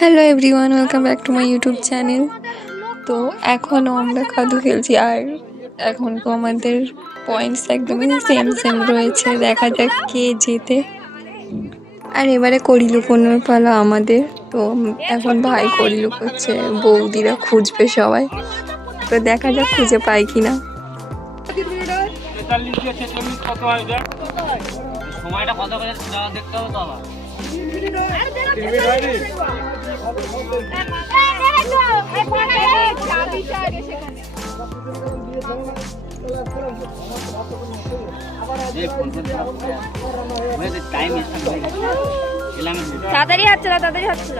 Hello everyone, welcome back to my YouTube channel. তো এখনও আমরা কাদু খেলছি, আর এখন তো আমাদের পয়েন্টস একদমই সেম সেম রয়েছে। দেখা যাক কে জেতে। আর এবারে কড়ি লুকোনোর পালা আমাদের। তো এখন ভাই কড়ি লুকোচ্ছে, বৌদিরা খুঁজবে সবাই। তো দেখা যাক খুঁজে পাই কিনা। সময়টা কত করে দেখতে হবে তো আবার। তাড়াতাড়ি হচ্ছিল তাড়াতাড়ি হচ্ছিল।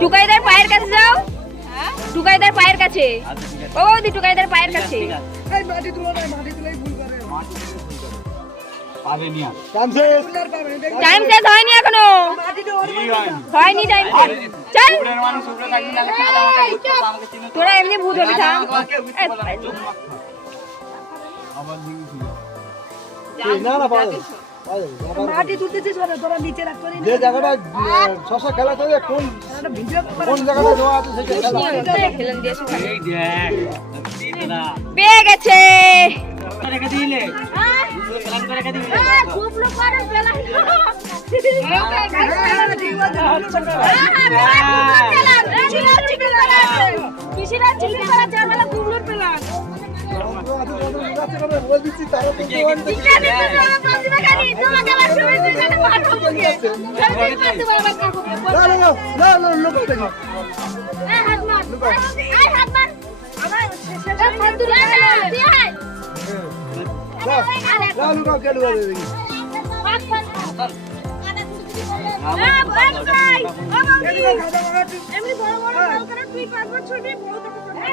টুকাইদার পায়ের কাছে যাও, টুকাইদার পায়ের কাছে। ও বৌদি, টুকাইদার পায়ের কাছে। টাইম শেষ হয়নি এখনো, হয়নি টাইম। চল তোরা এমনি ভূত হবি। থাম, মাটি তুলতেছিস তোরা নিচে রাখ। যে জায়গাটা শশা খেলা চলে, কোন জায়গাটা দেওয়া আছে সেটা পেয়ে গেছে। রেখে দিলে প্ল্যান করে রেখে দিলে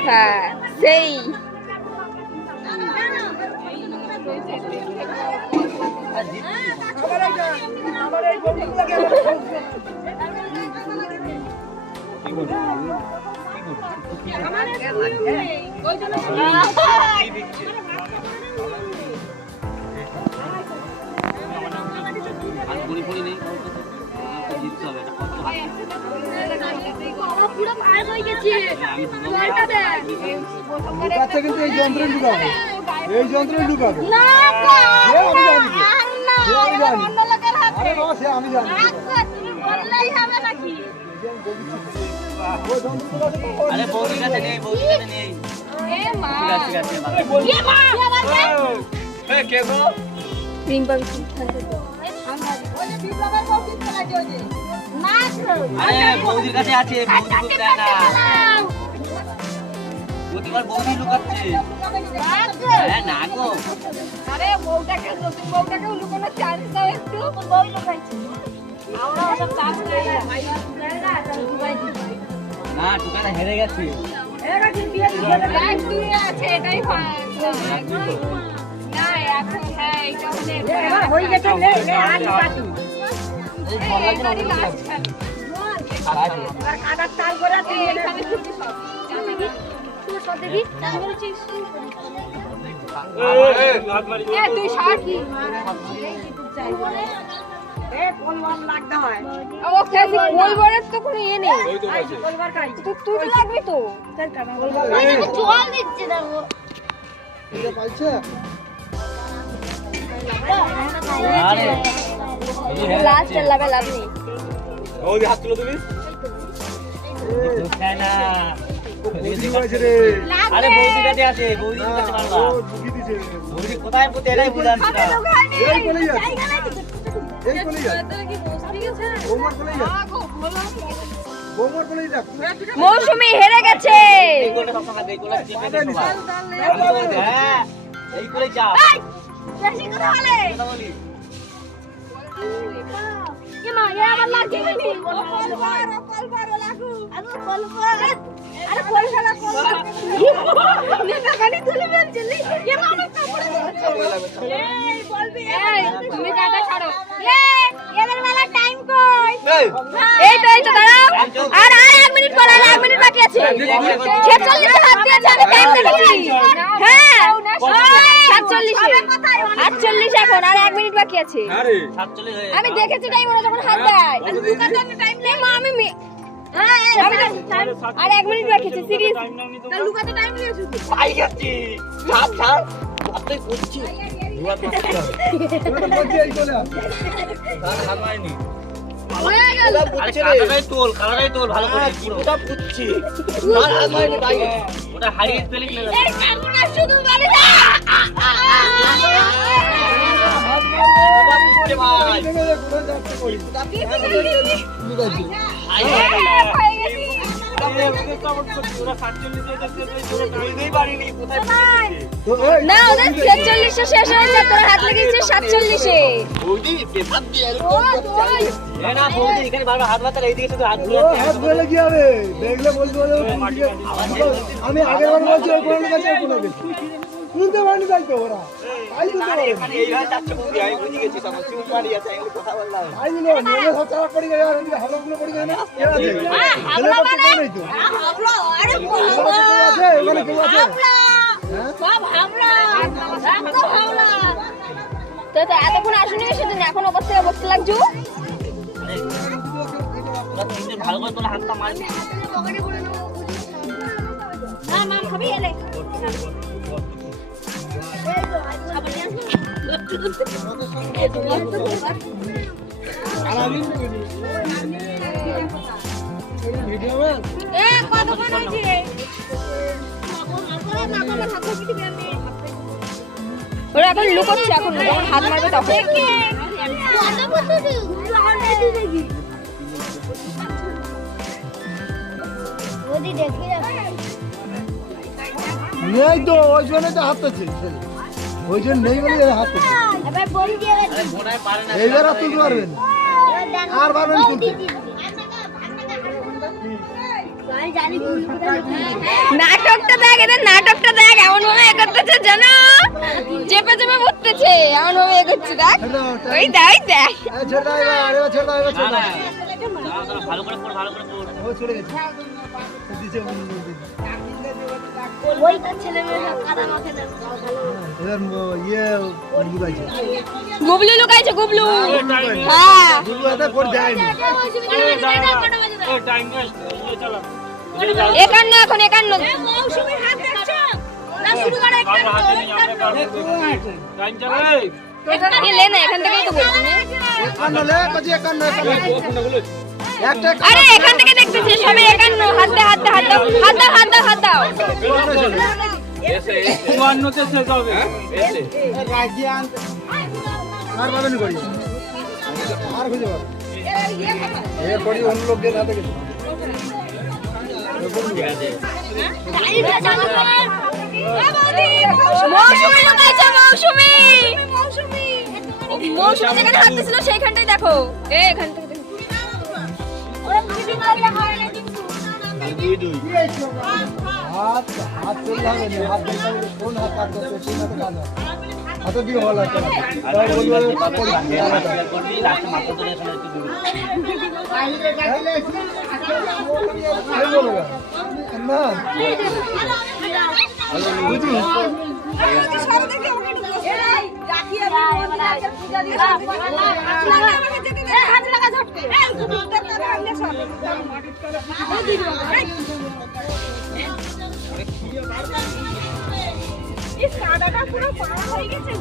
হ্যাঁ সেই কিন্তু এই যন্ত্রে ঢুকাবে, এই যন্ত্রে ঢুকাবে। আমি জানি আরে বৌদির কাছে নেই, বৌদির কাছে নেই। ঠিক আছে কে গো রিম্পা আরে বৌদির কাছে আছে, বৌদি খুব দেয় না। প্রতিবার বৌদি লুকাচ্ছে। হ্যাঁ না গো, আরে বউটাকে নতুন বউটাকে লুকানোর চান্স দাও একটু। বউ লুকাইছে, আমরা সব চান্স দেই না। না টুকাটা হেরে গেছে। এরা কি বিয়ে দিয়ে আছে, এটাই হয় না এখন। হ্যাঁ এটা মানে এবার হই গেছে। নে নে আনি পাটি এই বল লাগে না আর কাটার তাল করে তুই এখানে ছুটি সব তুই সব দেখি তাল করেছিস। এ তুই শার্ট কি এ কোন মান লাগতে হয়। ও কেসি গোলবারের তো কোনো ইয়ে নেই। গোলবার খাই তো তুই তো লাগবে তো। চল কানা গোলবার ওই দেখো জল দিচ্ছে দেখো। এটা পাইছে। আরে লাস্ট লাভে লাভ নেই। বৌদি হাত তুলো তুমি। না আরে বৌদি কাছে আছে, বৌদির কাছে মারবা। বৌদি কোথায় পুঁতে এটাই বুঝাচ্ছি না। মৌসুমী হেরে গেছে। এই গোলটা সবসময় দেই, গোলটা চেপে দে সবাই। হ্যাঁ এই করে যা বেশি কথা বলে কথা বলি। কি মা এ আমার লাগছে কি কল কর লাগু আরে কল কর আরে কল শালা কল নে না গানি তুলে ফেলছিলি এ মা আমার কাপড়ে এই বলবি এই তুমি কাটা ছাড়ো এদের বেলা টাইম কই এই তো দাঁড়াও। আর 1 মিনিট পর, আর 1 মিনিট বাকি আছে। 46 হাত দিয়েছে, আমি টাইম দেখেছি। হ্যাঁ 47 48 এখন, আর 1 মিনিট বাকি আছে। আমি দেখেছি টাইম ওরা যখন হাত দেয়। মা আমি আর 1 মিনিট বাকি আছে। সিরিয়াস লুকাতে টাইম নিয়েছো পাই গেছি। ছাপ ছাপ আপনি করছি হয়ে গেল। কালারাই তোল ভালো করে পুরোটা পুচ্ছি ওটা হারিয়ে ফেলে গেল এই কামনা শুধু বলে না। না ওদের 46 শেষ হয়েছে, তোর হাত লেগেছে 47 এ। না বৌদি এখানে বারবার হাত মাতার এইদিকে শুধু হাত ঘুরে হাত ধরে কি হবে? দেখলে বলতে পারবে আমি আগের বার বলছি ওই কোন কাছে কোন গেছি শুনতে পারিনি তাই তো ওরা তাই তো এইভাবে যাচ্ছে বৌদি আমি বুঝে গেছি তখন চুপ পাড়ি আছে আমি কথা বললাম তাই দিল নেমে সব চালা পড়ে গেছে আর এদিকে হাবলাগুলো পড়ে গেছে না কে আছে ছেলে বাচ্চা কেউ নেই তো হাবলা, আরে ছেলে বাচ্চা কেউ আছে ওখানে কেউ আছে সব হাবলা, একদম হাবলা। তো এতক্ষণ আসুনি সেদিন, এখন ওপর থেকে বসতে লাগছো। ভালো করে তোলা হাতটা মারবি মাম খাবি এলে ভিডিও ম্যান কতক্ষণ হয়েছে? ওরা এখন লুকোচ্ছে, এখন যখন হাত মারবে তখন। নেই তো ওই জন্য তো হাত পাচ্ছে ওই জন্য নেই বলে হাত পাচ্ছে মনে পারে না এইবার আর তুলতে পারবেন আর পারবেন তুলতে নাটকটা দেখ, এদের নাটকটা দেখ, এমন ভাবে এগোতেছে জানো, চেপে চেপে বসতেছে, এমন ভাবে এগোচ্ছে দেখ। ওই দেখ দেখ ছেড়ে দাও এবার এবার ছেড়ে দাও এবার ছেড়ে দাও ভালো করে পড় ভালো করে পড় ও চলে গেছে দিছে ওই ছেলে মেয়ে কাদা মাখে দেয়। এবার ইয়ে লুকাইছে গুবলু লুকাইছে, গুবলু। হ্যাঁ গুগল হাতে কোড দেয়নি একান্ন, এখন 51। মৌসুমীর হাত দেখছো না? শুরু করে এখানে লে না, এখান থেকেই তো বলছি না। একান্ন লে কাজে একান্ন একটা আরে এখান থেকে দেখতেছি সবাই 51। হাত দে হাত দে হাত দাও, হাত দাও হাত দাও হাত দাও। আর পাবেন করি আর খুঁজে পাবেন এর করি অন্য লোকদের হাতে গেছে মৌসুমী লুকাইছে, মৌসুমী। মৌসুমী যেখানে হাত দিছিল সেইখানটাই দেখো। এখান থেকে দেখো। হাত হাত চললে হবে না হাত দিতে হবে কোন হাত কাজ করছে সেই হাতে কাজ হবে হাতে দিয়ে ভালো লাগছে তাই করবি লাস্টে মাথা ধরে এখানে একটু দূরে না বুঝলি পুরো পাড়া হয়ে গেছে।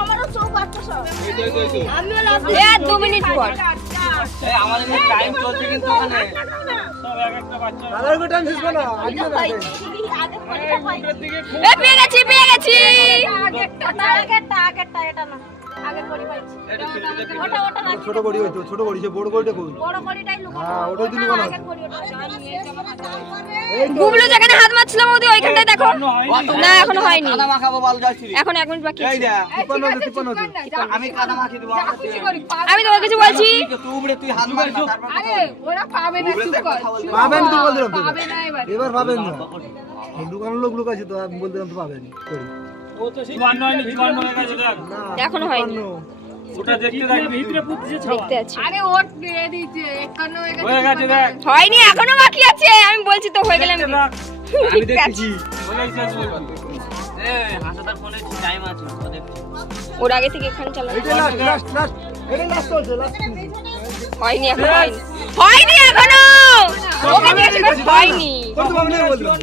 আমারও চোখ বাচ্চা সব। 2 মিনিট পর আমাদের টাইম চলছে কিন্তু ওখানে দাদার কো টাইম শেষ না আগে না পেয়ে গেছি, পেয়ে গেছি। আগেরটা এটা না। আগের করি পাইছি ওটা ওটা রাখি ছোট করি হইতো, ছোট করি, সে বড় করিটা কই? বড় করিটাই লুকো হ্যাঁ, ওটাই দিলু কেন? আগের করি ওটা এই তো গুবলু যেখানে হাত মারছিল ওদি ওইখানটায় দেখো না এখনো হয়নি কাদা মাখাবো বল যাচ্ছি এখন 1 মিনিট বাকি এই আছে দেখ 53 আমি কাদা মাখিয়ে দেবো আমি তোমাকে কিছু বলছি তুই উপরে তুই হাত মার না তারপর আরে ওরা পাবে না চুপ কর পাবেন তো বল দিলাম তো। পাবে না এবার এবার পাবেন না। দোকানের লোক লোক আছে তো আমি বল দিলাম তো পাবেন করি। না, এখনো হয়নি 52 দেখতে আছি আরে ওর দিয়ে দিয়েছে 51 হয়ে গেছে হয়নি এখনো বাকি আছে আমি বলছি তো হয়ে গেলে আমি দেখছি এ হাসাদার ফোনে টাইম আছে ও দেখছি ওর আগে থেকে এখানে চালানো এইটা লাস্ট এটা লাস্ট চলছে লাস্ট হয়নি এখনো হয়নি এখনো ওকে জিজ্ঞেস করছি হয়নি কত পাবেন বল দিলাম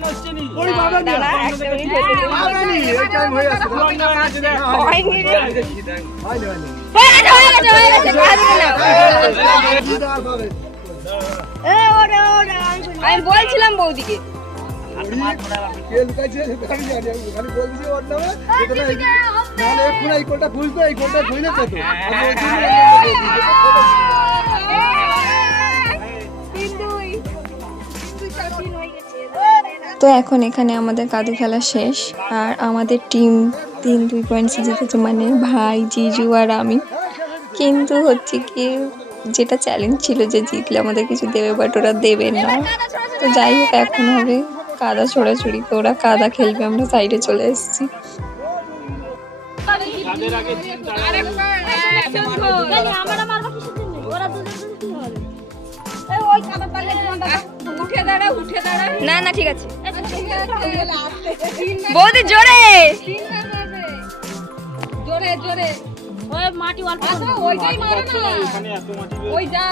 ওই পাবেন না দাঁড়া একটা মিনিট হতে দে। পাবেন এই টাইম হয়ে আছে হয়নি রে হয়নি হয়ে গেছে দিদার পাবেন আমি বলছিলাম বৌদিকে কে লুকাইছে আমি জানি আমি খালি বলছি ওর নামে এটা নাহলে এখন এই কোলটা খুলতো এই কোলটা খুলে পেতো আমি ওই তো এখন এখানে আমাদের কাদু খেলা শেষ, আর আমাদের টিম 3-2 পয়েন্টস জিতেছে, মানে ভাই, জিজু আর আমি। কিন্তু হচ্ছে কি, যেটা চ্যালেঞ্জ ছিল যে জিতলে আমাদের কিছু দেবে, বাট ওরা দেবে না। তো যাই হোক, এখন হবে কাদা ছোড়াছুড়ি। তো ওরা কাদা খেলবে, আমরা সাইডে চলে এসেছি। না না ঠিক আছে বৌদি জোরে জোরে জোরে ওই মাটি অল্প ওইটাই মারো না ওই যা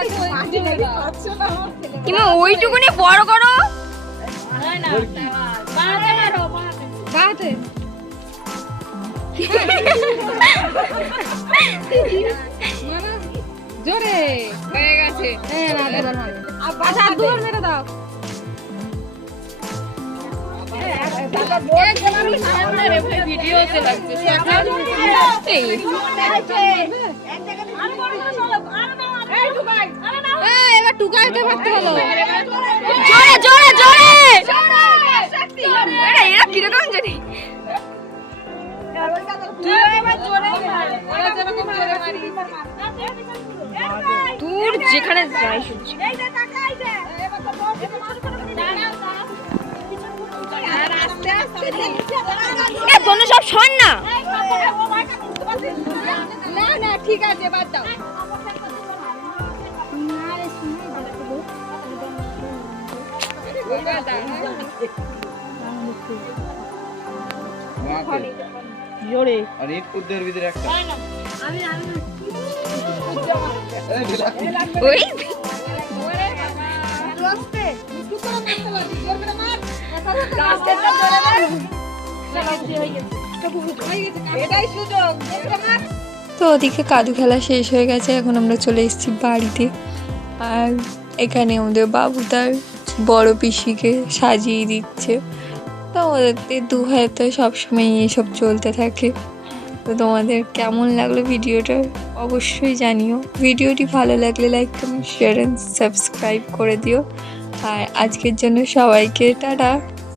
তুমি ওইটুকুনি বড় করো বাহাতে জোরে হয়ে গেছে আচ্ছা দূর মেরে দাও ভিডিওতে লাগছে এবার টুকাইতে পারতে হলো জোরে জোরে জোরে এরা কিরকম জানি দূর যেখানে যাই শুনছি তোমরা সব শোন না না না ঠিক আছে বাদ দাও জোরে আর এক কুদ্দের ভিতরে একটা ওই তো ওদিকে কাদু খেলা শেষ হয়ে গেছে, এখন আমরা চলে এসেছি বাড়িতে। আর এখানে আমাদের বাবু তার বড় পিসিকে সাজিয়ে দিচ্ছে। তো ওদের দু ভাইয়ের তো সবসময় এসব চলতে থাকে। তো তোমাদের কেমন লাগলো ভিডিওটা অবশ্যই জানিও। ভিডিওটি ভালো লাগলে like, comment, share and subscribe করে দিও। আর আজকের জন্য সবাইকে টাটা।